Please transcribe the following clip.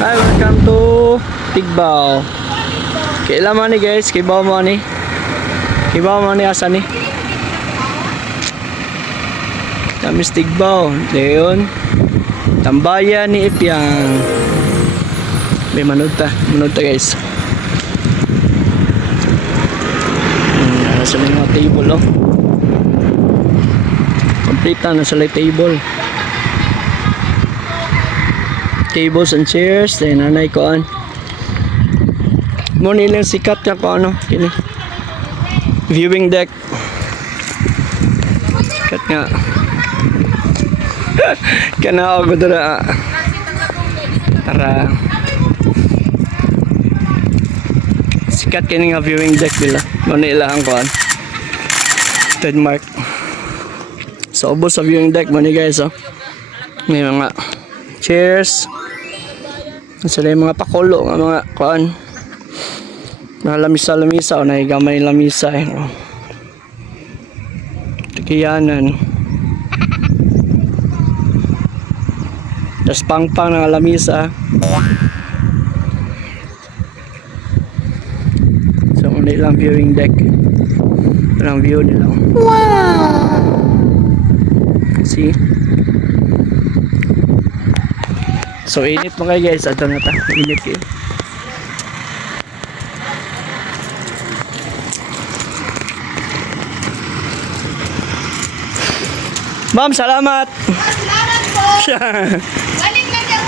Hi, welcome to Tigbaw. Kailan mo ni guys? Kibaw mo ni? Kibaw mo ni asa ni? Tamis Tigbaw. Leon. Tambayan ni Ipyang. May manood ta guys. Nasa mga table oh. Complete na sa table. Tables and chairs, then nanay ko an. Mo nilang sikat ka ko ano, kini. Viewing deck. Sikat nga. Kana ako dira. Para sikat kini nga viewing deck nila. Mo nila ang kuan. Trademark. So ubos sa viewing deck mo ni guys oh. May mga chairs. Sila yung mga pakulo nga mga kuan. Mga lamisa o nahigamay lamisa eh. Tikiyanan. Tas pangpang ng lamisa. So muna ilang viewing deck. Ilang view nila. Wow! See? So init mo kayo guys, ato na ta, init kayo. Ma'am, salamat. Salamat po. Balik na siya.